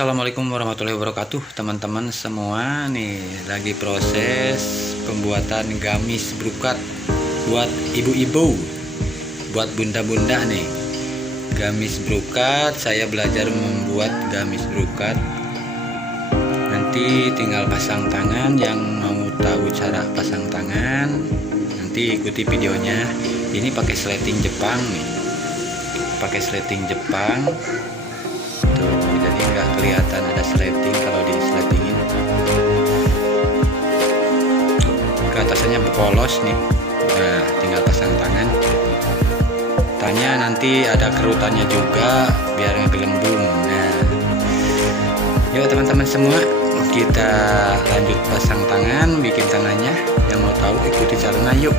Assalamualaikum warahmatullahi wabarakatuh, teman-teman semua. Nih lagi proses pembuatan gamis brokat buat ibu-ibu, buat bunda-bunda nih. Gamis brokat, saya belajar membuat gamis brokat. Nanti tinggal pasang tangan. Yang mau tahu cara pasang tangan, nanti ikuti videonya. Ini pakai sleting Jepang nih, pakai sleting Jepang. Tuh, jadi nggak kelihatan ada sleting kalau di sletingin. Ke atasnya polos nih. Nah, tinggal pasang tangan. Tanya nanti ada kerutannya juga biar nggak gelembung. Nah, yuk teman-teman semua, kita lanjut pasang tangan, bikin tangannya. Yang mau tahu ikuti caranya yuk.